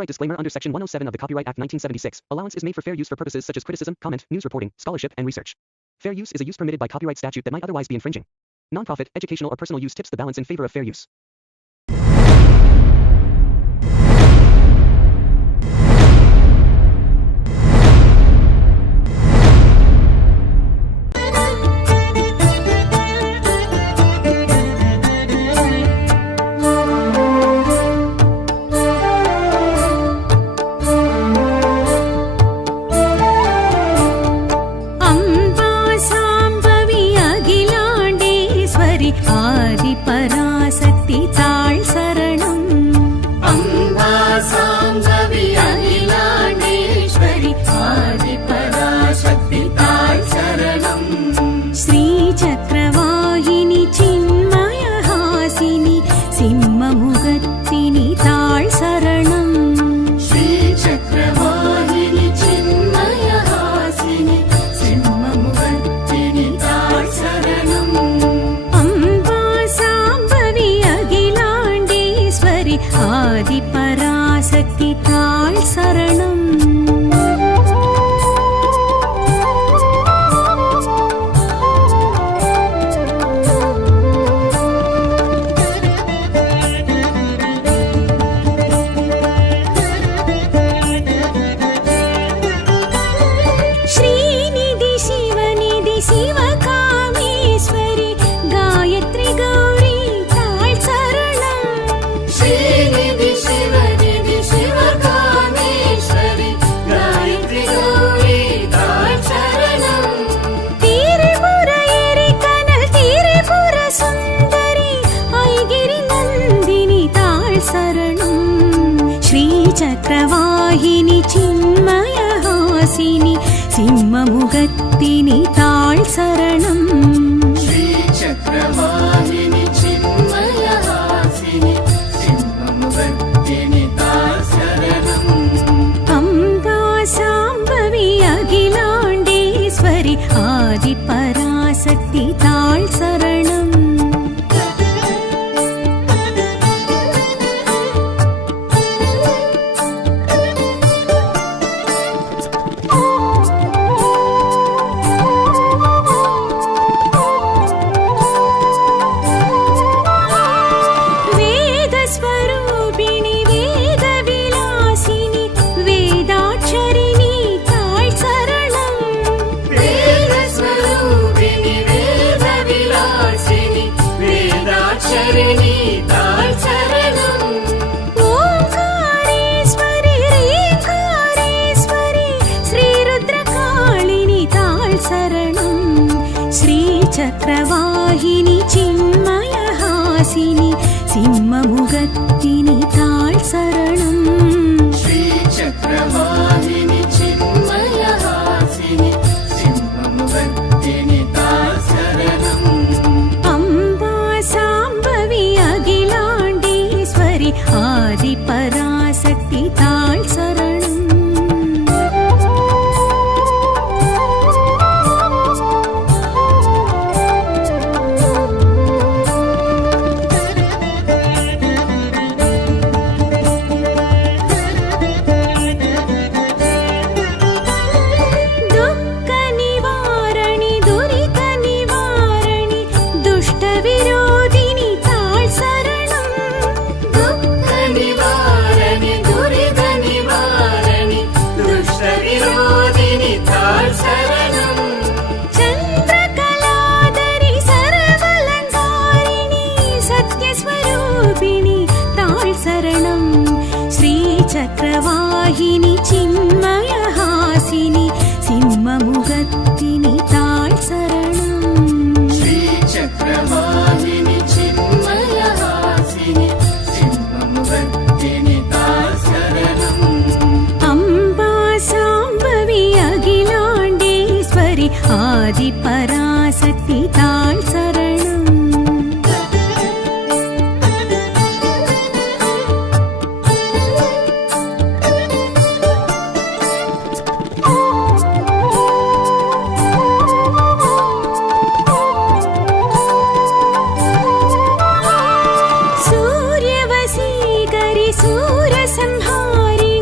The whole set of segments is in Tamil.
Copyright disclaimer. Under Section 107 of the Copyright Act 1976, allowance is made for fair use for purposes such as criticism, comment, news reporting, scholarship, and research. Fair use is a use permitted by copyright statute that might otherwise be infringing. Nonprofit, educational, or personal use tips the balance in favor of fair use. Adiparasakthi தாள் சரணம். ஸ்ரீநிதி சிவநிதி சிவகாமேஸ்வரி காயத்ரி கௌரி தாள் சரணம். ஸ்ரீநிதி சிவநிதி சிவகாமேஸ்வரி காயத்ரி கௌரி தாள் சரணம். திரிபுர எரிகனல் திரிபுர சுந்தரி ஐகிரி நந்தினி தாள் சரணம். ஸ்ரீ சக்கரவாகினி சின்மயஹாசினி சிம்மமுகத்தினி தாள் சரணம். ஸ்ரீ சக்கரவாகினி சின்மயஹாசினி சிம்மமுகத்தினி தாள் சரணம். அம்பா சாம்பவி அகிலாண்டேஸ்வரி ஆதிபராசக்தி தாள் சரணம். சக்கரவாகினி சின்மயஹாசினி சிம்மமுகத்தினி தாள் சரணம். ஸ்ரீ சக்கரவாகினி சின்மயஹாசினி சிம்மமுகத்தினி தாள் சரணம். அம்பா சாம்பவி அகிலாண்டேஸ்வரி ஆதிபராசக்தி தாள் சரணம். சக்கரவாகினி சின்மயஹாசினி சிம்மமுகத்தினி தாள் சரணம். ஸ்ரீ சக்கரவாகினி சின்மயஹாசினி சிம்மமுகத்தினி தாள் சரணம். அம்பா சாம்பவி அகிலாண்டேஸ்வரி ஆதிபராசக்தி தாள் சரணம். சூரசம்ஹாரிணி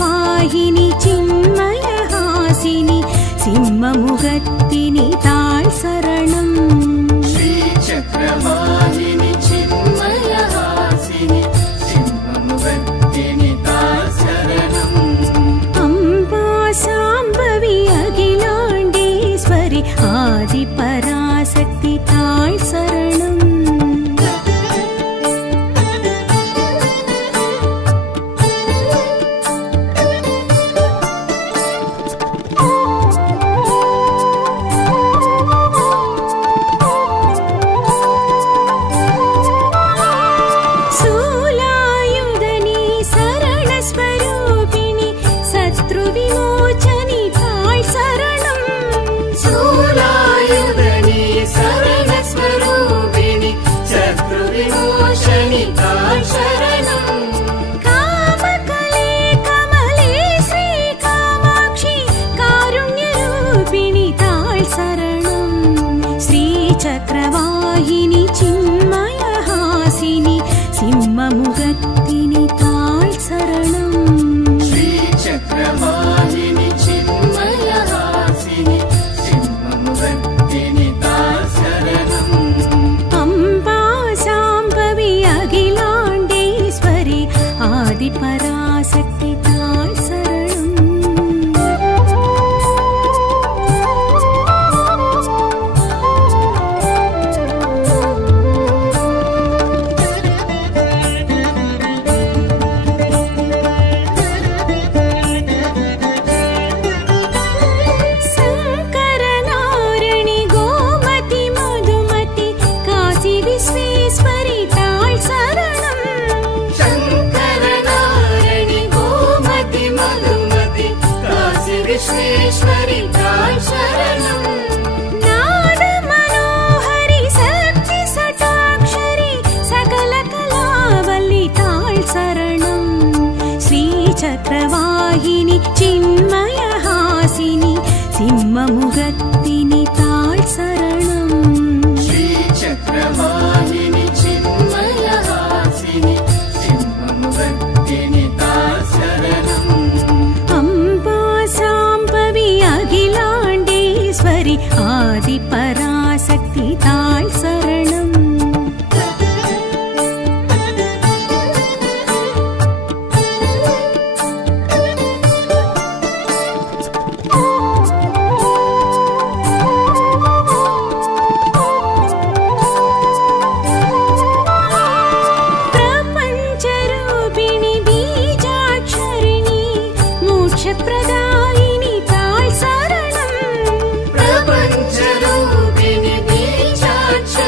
श्रीचक्रवाहिनि चिन्मयहासिनि सिंहमुखत्तिनि ताळ् शरणम् श्रीचक्रवाहिनि चिन्मयहासिनि सिंहमुखत्तिनि ताळ् शरणम् अम्बा शाम्भवी अखिलाण्डेश्वरि आदिपराशक्ति ताळ् शरणम् शूलायुधनि शरणस्वरूपिणि शत्रुविमोचनि ताळ् शरणम् शूलायुधनि शरणस्वरूपिणि शत्रुविमोचनि ताळ् शरणम् कामकले कमले श्रीकामाक्षि कारुण्यरूपिणि ताळ् शरणम् श्रीचक्रवाहिनि चिन्मयहासिनि सिंहमुखत्तिनि ताळ् शरणम् श्रीचक्रवाहिनि चिन्मयहासिनि सिंहमुखत्तिनि ताळ् शरणम् अम्बा शाम्भवी अखिलाण्डेश्वरि आदिपराशक्ति ताळ् शरणम् शङ्करनारणि गोमति मधुमति काशी विश्वेश्वरि ताळ् शरणम् शङ्करनारणि गोमति मधुमति काशी विश्वेश्वरि ताळ् शरणम् नादमनोहरि शक्ति सटाक्षरि सकलकलावल्लि ताळ् शरणम् श्रीचक्रवाहिनि चिन्मयहासिनि सिंहमुखत्तिनि ताळ् शरणम् श्रीचक्रवाहिनि चिन्मयहासिनि सिंहमुखत्तिनि ताळ् शरणम् अम्बा शाम्भवी अखिलाण्डेश्वरि आदिपराशक्ति ताळ् शरणम् प्रपञ्चरूपिणि बीजाक्षरिणि मोक्षप्रदायिनि ताळ् शरणम् प्रपञ्चरूपिणि बीजाक्षरिणि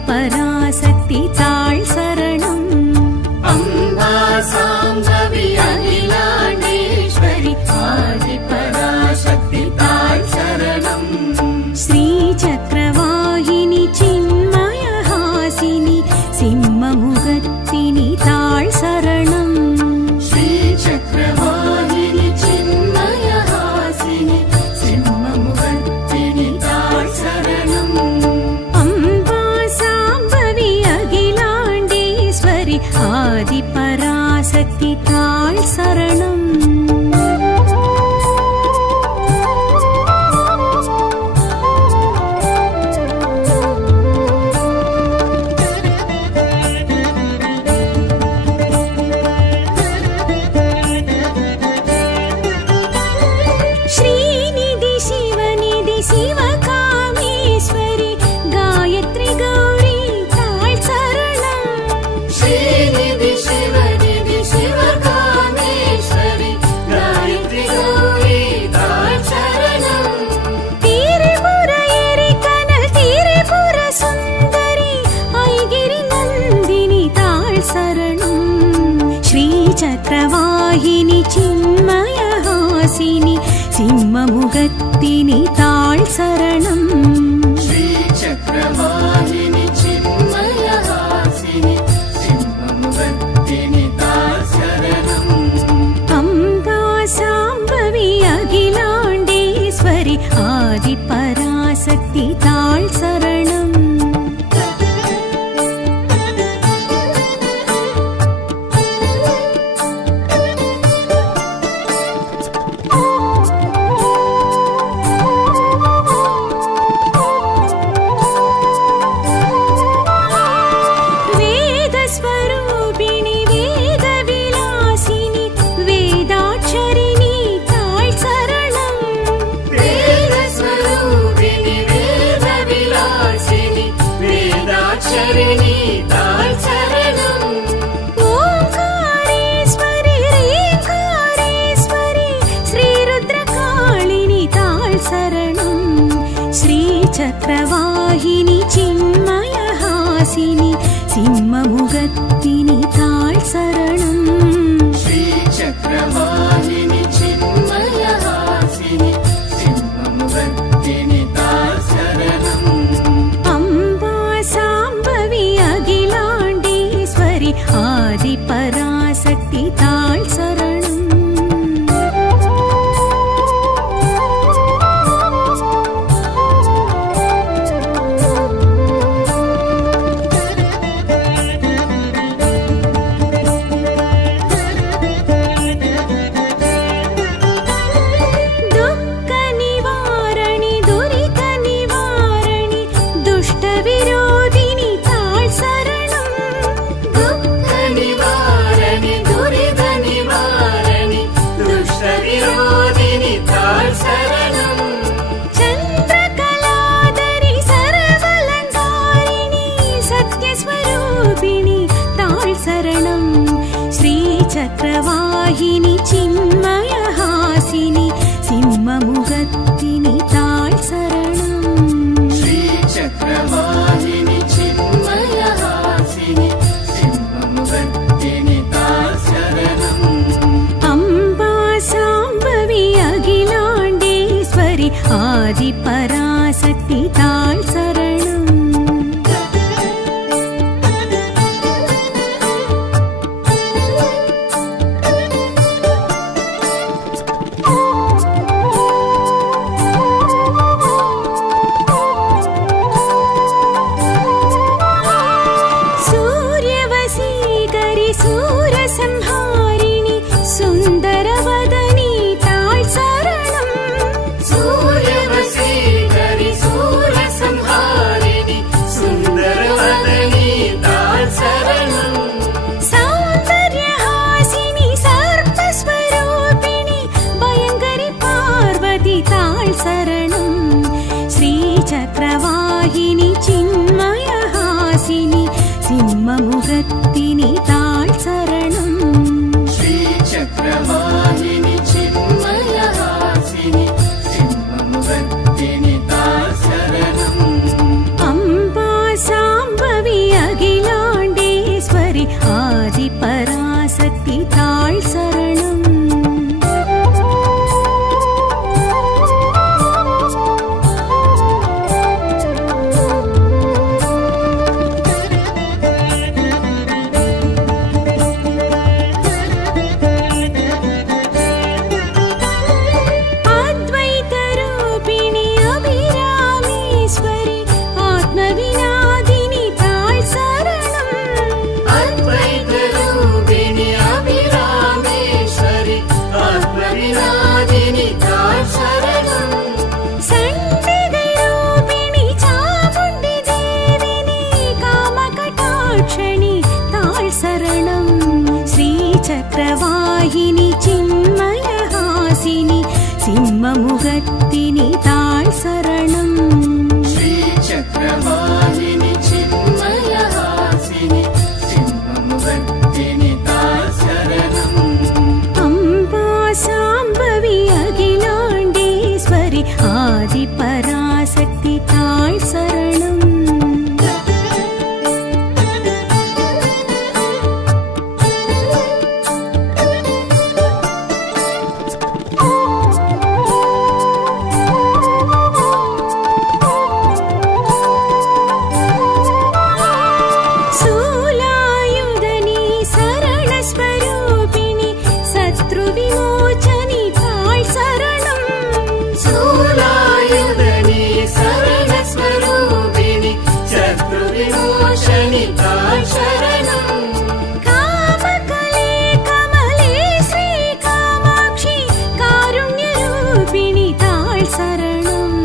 ஆதிபராசக்தி தாழ் சரணம் அம்பா சாம்பவி அகிலாண்டேஸ்வரி ஆதிபராசக்தி தாய் சரணம் ஸ்ரீ சக்கரவாகினி சின்மயஹாசினி சிம்மமுகத்தினி தாழ் சரணம் ஸ்ரீ சக்கரவாகினி சின்மயஹாசினி சிம்மமுகத்தினி தாய் சரணம் அம்பா சாம்பவி அகிலாண்டேஸ்வரி ஆதிபராசக்தி தாழ் சரணம் ஸ்ரீநிதி சிவநிதி சிவகாமேஸ்வரி காயத்ரி கௌரி தாழ் சரணம் ஸ்ரீநிதி சிவநிதி சிவகாமேஸ்வரி காயத்ரி கௌரி தாய் சரணம் திரிபுர எரிகனல் திரிபுர சுந்தரி ஐகிரி நந்தினி தாழ் சரணம் ஸ்ரீ சக்கரவாகினி சின்மயஹாசினி சிம்மமுகத்தினி தாழ் சரணம் ஸ்ரீ சக்கரவாகினி சின்மயஹாசினி சிம்மமுகத்தினி தாய் சரணம் அம்பா சாம்பவி அகிலாண்டேஸ்வரி ஆதிபராசக்தி தாழ் சரணம் வேதஸ்வரூபிணி வேதவிலாசினி வேதாட்சரிணி தாழ் சரணம் வேதஸ்வரூபிணி வேதவிலாசினி வேதாட்சரிணி தாய் சரணம் ஓங்காரேஸ்வரி ரீங்காரேஸ்வரி ஸ்ரீருத்ரகாளினி தாழ் சரணம் ஸ்ரீ சக்கரவாகினி சின்மயஹாசினி சிம்மமுகத்தினி தாழ் சரணம் ஸ்ரீ சக்கரவாகினி சின்மயஹாசினி சிம்மமுகத்தினி தாய் சரணம் அம்பா சாம்பவி அகிலாண்டேஸ்வரி ஆதிபராசக்தி தாழ் சரணம் துக்க நிவாரணி துரித நிவாரணி துஷ்ட விரோதினி தாழ் சரணம் துக்க நிவாரணி துரித நிவாரணி துஷ்ட விரோதினி தாய் சரணம் சந்திரகலாதரி சர்வலங்காரிணி சத்யஸ்வரூபிணி தாழ் சரணம் ஸ்ரீ சக்கரவாகினி சின்மயஹாசினி சிம்மமுகத்தினி தாழ் சரணம் ஸ்ரீ சக்கரவாகினி சின்மயஹாசினி சிம்மமுகத்தினி தாய் சரணம் அம்பா சாம்பவி அகிலாண்டேஸ்வரி ஆதிபராசக்தி தாழ் சரணம் சூரியவசீகரி சூரசம்ஹாரிணி சுந்தரவதனி தாழ் சரணம் சூரியவசீகரி சூரசம்ஹாரிணி சுந்தரவதனி தாய் சரணம் சௌந்தர்யஹாசினி சர்ப்பஸ்வரூபிணி பயங்கரி பார்வதி தாழ் சரணம் ஸ்ரீ சக்கரவாகினி சின்மயஹாசினி சிம்மமுகத்தினி தாழ் சரணம் ஸ்ரீ சக்கரவாகினி சின்மயஹாசினி சிம்மமுகத்தினி தாய் சரணம் அம்பா சாம்பவி சரணம். श्रीचक्रवाहिनि चिन्मयहासिनि सिंहमुखर्दिनि ताल् शरणम्. अम्बा साम्बवी अखिलाण्डेश्वरि आदिपराशक्ति ताळ् शरणम्. शूलायुधनि शरणस्वरूपिणि शत्रुविमोचनि ताळ् शरणम्. शूलायुधनि शरणस्वरूपिणि शत्रुविमोचनि ताल् शरणम्. कामकले कमले श्रीकामाक्षि कारुण्यरूपिणि ताळ् शरणम्.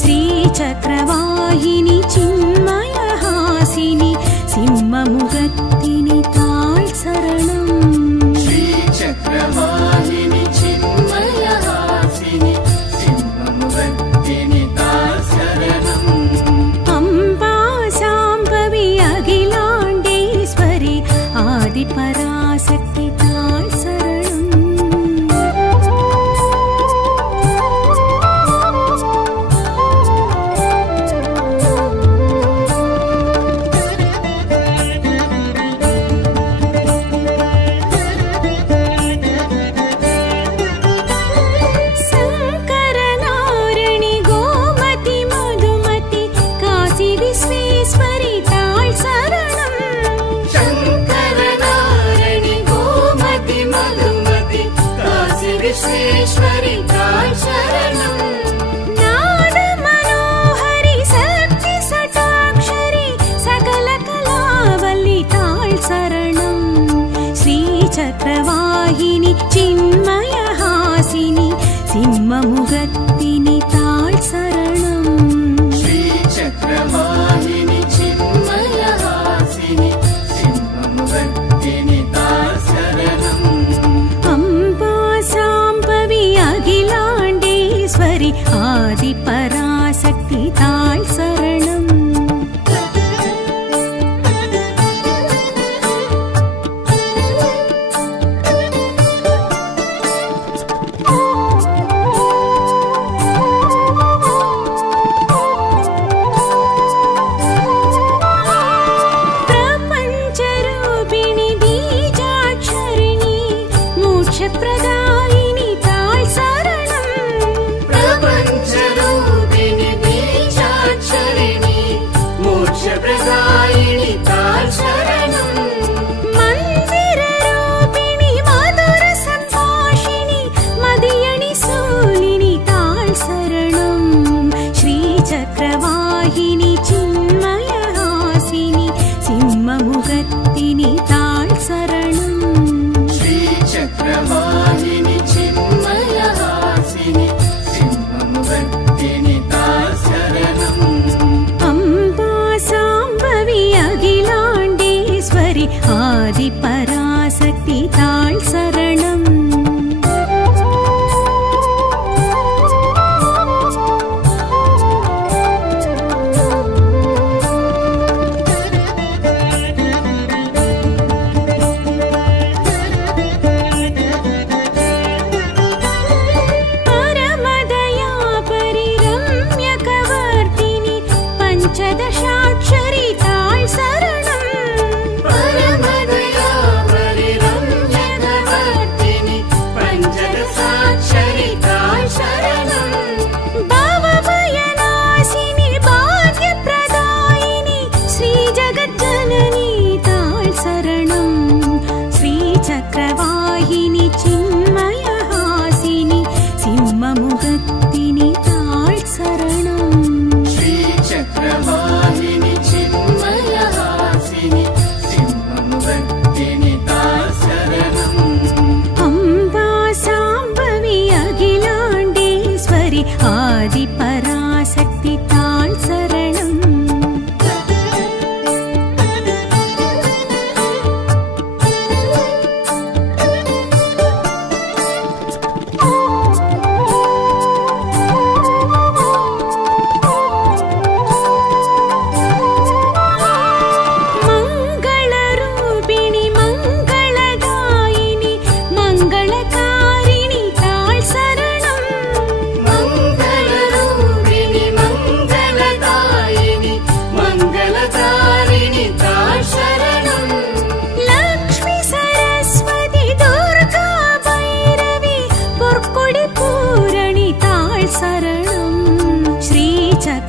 श्रीचक्रवाहिनि चिन्मयहासिनि सिंहमुखर्दिनि ताळ् शरणम्. श्रीचक्रवाहिनि चिन्मयहासिनि सिंहमुखर्दिनि ताल् शरणम्. अम्बा साम्बवी अखिलाण्डेश्वरि आदिपराशक्ति ताळ् शरणम्. शङ्करनारणि गोमति मधुमति काशी विश्वेश्वरि ताळ् शरणम्. शङ्करनारणि गोमति मधुमति काशी विश्वेश्वरि ताल् शरणम्. नादमनोहरि शक्ति सटाक्षरि सकलकलावल्लि ताळ् शरणम्. श्रीचक्रवाहिनि चिन्मयहासिनि सिंहमुखर्दिनि ताळ् शरणम्. श्रीचक्रवाहिनि चिन्मयहासिनि सिंहमुखर्दिनि ताल् शरणम्. अम्बा साम्बवी अखिलाण्डेश्वरि आदिपराशक्ति ताळ् शरणम्. प्रपञ्चरूपिणि बीजाक्षरिणि मोक्षप्रदायिनि ताळ् शरणम्. प्रपञ्चरूपिणि बीजाक्षरिणि मोक्षप्रदायिनि ताल् शरणम्. मन्दिररूपिणि मधुरसम्भाषिणि मदियणि शूलिनि ताळ् शरणम्. श्रीचक्रवाहिनि चिन्मयहासिनि सिंहमुखर्दिनि ताळ् शरणम्. श्रीचक्रवाहिनि चिन्मयहासिनि सिंहमुखर्दिनि ताल् शरणम्. अम्बा साम्बवी अखिलाण्डेश्वरि आदिपराशक्ति ताळ् शरणम्. परमदया परिरम्य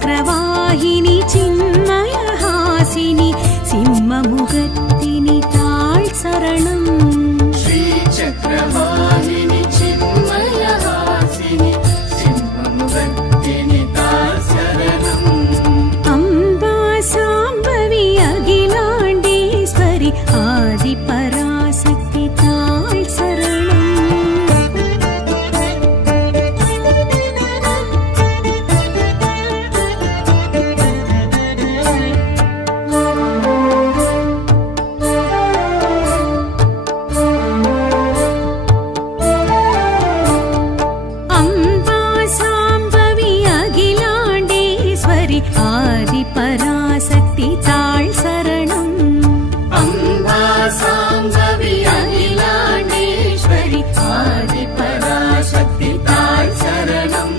श्रीचक्रवाहिनि चिन्मयहासिनि सिंहमुगत्तिनि ताळ् शरणम् श्रीचक्रवाहिनि चिन्मयहासिनि सिंहमुगत्तिनि ताळ् शरणम् अम्बा साम्बवि अखिलाण्डेश्वरि आदिपराशक्ति ताळ् शरणम् अम्बा साम्बवि अखिलाण्डेश्वरि आदिपराशक्ति ताळ् शरणम् अम्बा साम्बवि अखिलाण्डेश्वरि आदिपराशक्ति ताळ् शरणम्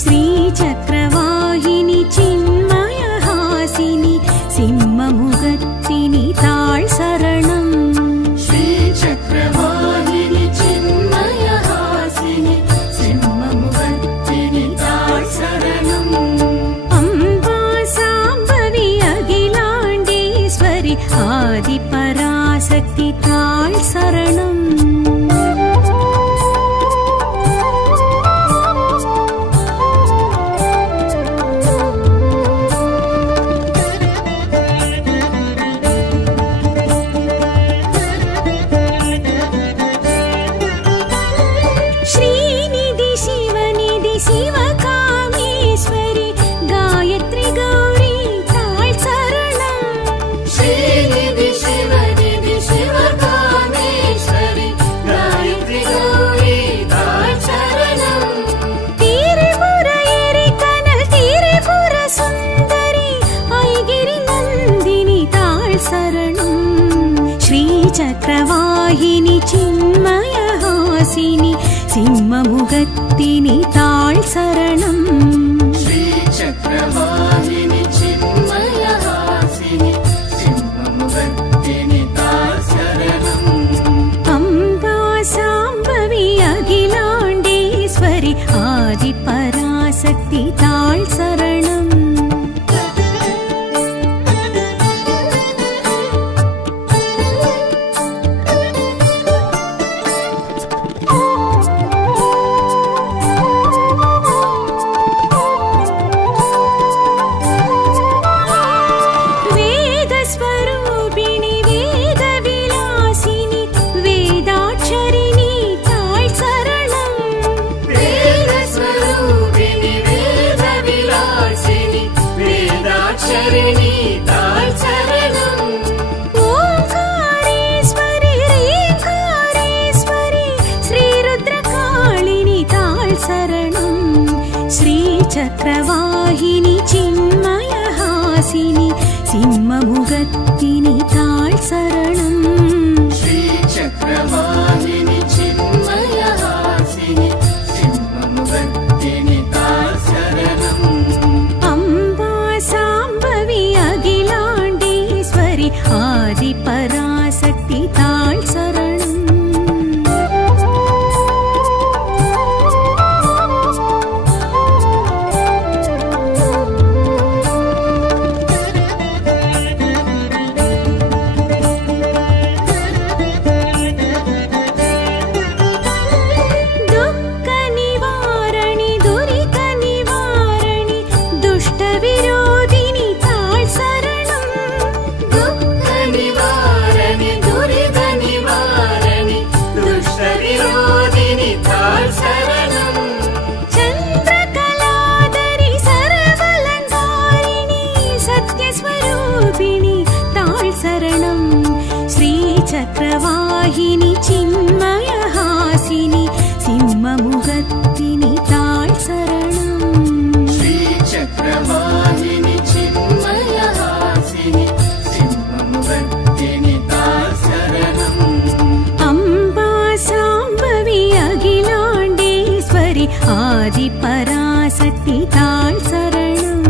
श्रीचक्रवाहिनि चिन्मयहासिनि सिंहमुगत्तिनि ताळ् शरणम् श्रीचक्रवाहिनि चिन्मयहासिनि सिंहमुगत्तिनि ताळ् शरणम् अम्बा साम्बवि अखिलाण्डेश्वरि आदिपराशक्ति ताळ् शरणम् श्रीनिधि शिवनिधि शिवकामेश्वरि गायत्रि गौरी ताळ् शरणम् श्रीनिधि शिवनिधि शिवकामेश्वरि गायत्रि गौरी ताळ् शरणम् त्रिपुर एरिकनल् त्रिपुर सुन्दरि ऐगिरि नन्दिनि ताळ् शरणम् श्रीचक्रवाहिनि चिन्मयहासिनि सिंहमुगत्तिनि ताळ् शरणम् श्रीचक्रवाहिनि चिन्मयहासिनि सिंहमुगत्तिनि ताळ् शरणम् अम्बा साम्बवि अखिलाण्डेश्वरि आदिपराशक्ति ताळ् शरणम् वेदस्वरूपिणि वेदविलासिनि वेदाक्षरिणि ताळ् शरणम् वेदस्वरूपिणि वेदविलासिनि वेदाक्षरिणि ताळ् शरणम् ओङ्कारेश्वरि ह्रीङ्कारेश्वरि श्रीरुद्रकाळिनि ताळ् शरणम् श्रीचक्रवाहिनि चिन्मयहासिनि सिंहमुगत्तिनि ताळ् शरणम् श्रीचक्रवाहिनि चिन्मयहासिनि सिंहमुगत्तिनि ताळ् शरणम् अम्बा साम्बवि अखिलाण्डेश्वरि आदिपराशक्ति ताळ् शरणम् दुःखनिवारणि दुरितनिवारणि दुष्टविरोधिनि ताळ् शरणम् दुःखनिवारणि दुरितनिवारणि दुष्टविरोधिनि ताळ् शरणम् चन्द्रकलाधरि सर्वलङ्कारिणि सत्यस्वरूपिणि ताळ् शरणम् श्रीचक्रवाहिनि चिन्मयहासिनि सिंहमुगत्तिनि ताळ् शरणम् श्रीचक्रवाहिनि चिन्मयहासिनि सिंहमुगत्तिनि ताळ् शरणम् अम्बा साम्बवि अखिलाण्डेश्वरि आदिपराशक्ति ताळ् शरणम्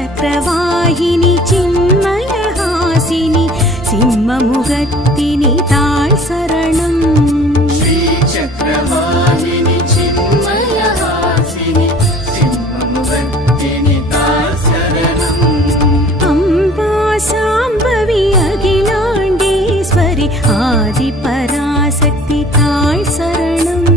श्रीचक्रवाहिनि चिन्मयहासिनि सिंहमुगत्तिनि ताळ् शरणम् श्रीचक्रवाहिनि चिन्मयहासिनि सिंहमुगत्तिनि ताळ् शरणम् अम्बा साम्बवी अखिलाण्डेश्वरि आदिपराशक्ति ताळ् शरणम्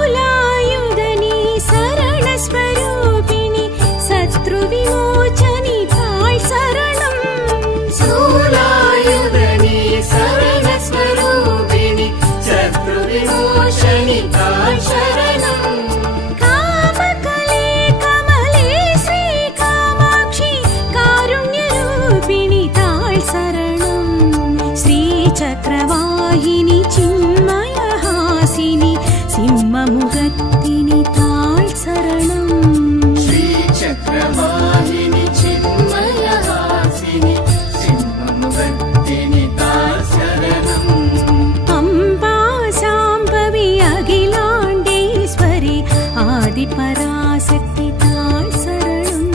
शूलायुधनि शरणस्वरूपिणि शत्रुविमोचनि ताळ् शरणम् शूलायुधनि शरणस्वरूपिणि शत्रुविमोचनि ताळ् शरणम् कामकले कमले श्रीकामाक्षि कारुण्यरूपिणि ताळ् शरणम् श्रीचक्रवाहिनि चिन्मयहासिनि सिंहमुगत्तिनि ताळ् शरणम् श्रीचक्रवाहिनि चिन्मयहासिनि सिंहमुगत्तिनि ताळ् शरणम् अम्बा साम्बवी अखिलाण्डेश्वरि आदिपराशक्ति ताळ् शरणम्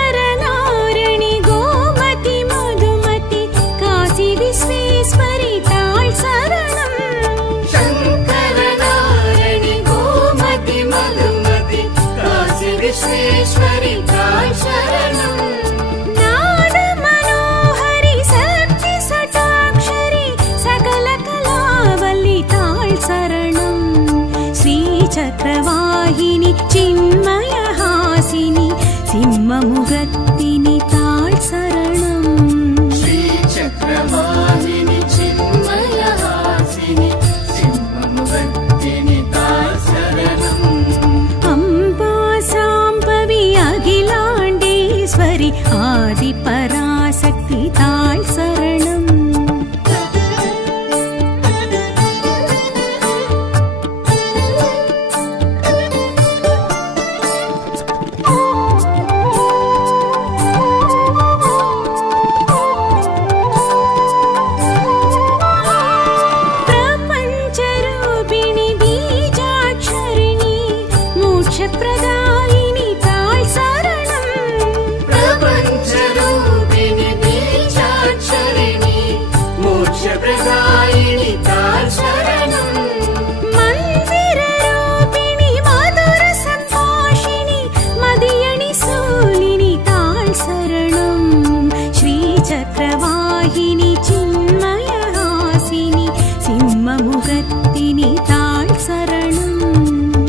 शङ्करनारिणि गोमति मधुमति काशी विश्वेश्वरि ताळ् शरणम् शङ्करनारिणि गोमति मधुमति काशी विश्वेश्वरि ताळ् शरणम् नादमनोहरि शक्ति सटाक्षरि सकलकलावल्लि ताळ् शरणम् श्रीचक्रवाहिनि चिन्मयहासिनि सिंहमुगत्तिनि ताळ् शरणम् श्रीचक्रवाहिनि चिन्मयहासिनि सिंहमुगत्तिनि ताळ् शरणम् अम्बा साम्बवी अखिलाण्डेश्वरि आदिपराशक्ति ताळ् शरणम् प्रपञ्चरूपिणि बीजाक्षरिणि मोक्षप्रदायिनि ताळ् शरणम् प्रपञ्चरूपिणि बीजाक्षरिणि मोक्षप्रदायिनि ताळ् शरणम् मन्दिररूपिणि मधुरसम्भाषिणि मदियणि शूलिनि ताळ् शरणम् श्रीचक्रवाहिनि चिन्मयहासिनि सिंहमुगत्तिनि ताळ् शरणम्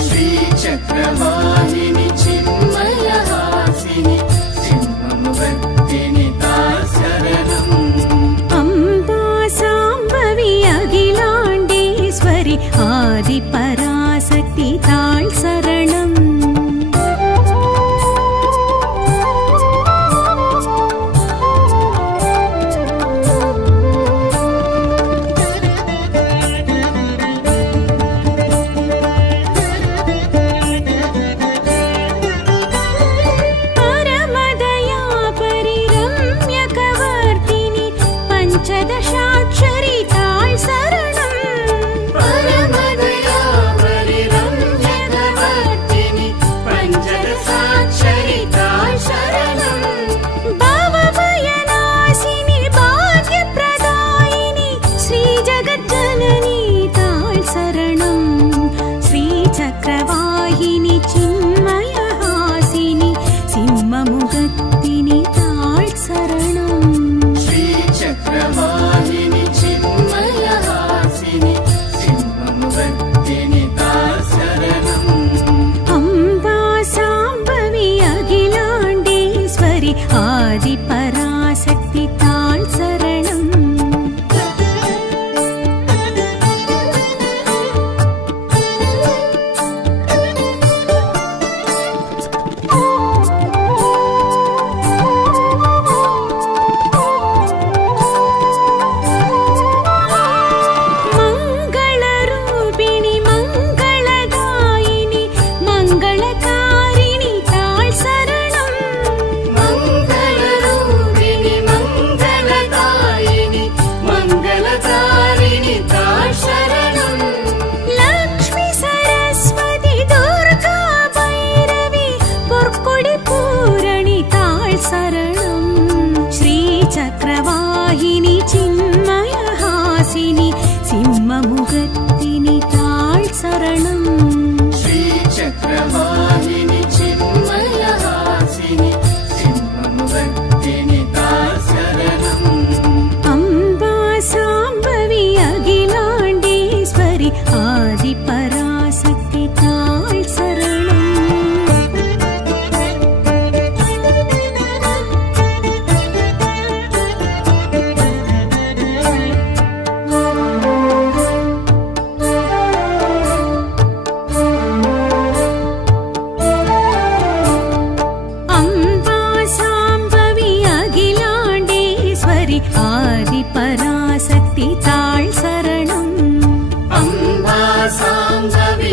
श्रीचक्रवाहिनि चिन्मयहासिनि सिंहमुगत्तिनि ताळ् शरणम् अम्बा साम्बवी अखिलाण्डेश्वरि आदिपराशक्ति ताळ् शरणम् परमदया परिरम्यकवर्तिनि पञ्चदशाक्षरि ताळ् शरणम् परमदया परिरम्यकवर्तिनि पञ्चदशाक्षरि ताळ् शरणम् भवभयनाशिनि भाग्यप्रदायिनि श्रीजगज्जननि ताळ् शरणम् श्रीचक्रवाहिनि चिन्मयहासिनि सिंहमुगत्तिनि ताळ् शरणम् श्रीचक्रवाहिनि ஆதி பராசக்தி தாழ் சரணம் அம்பா சாம்பவி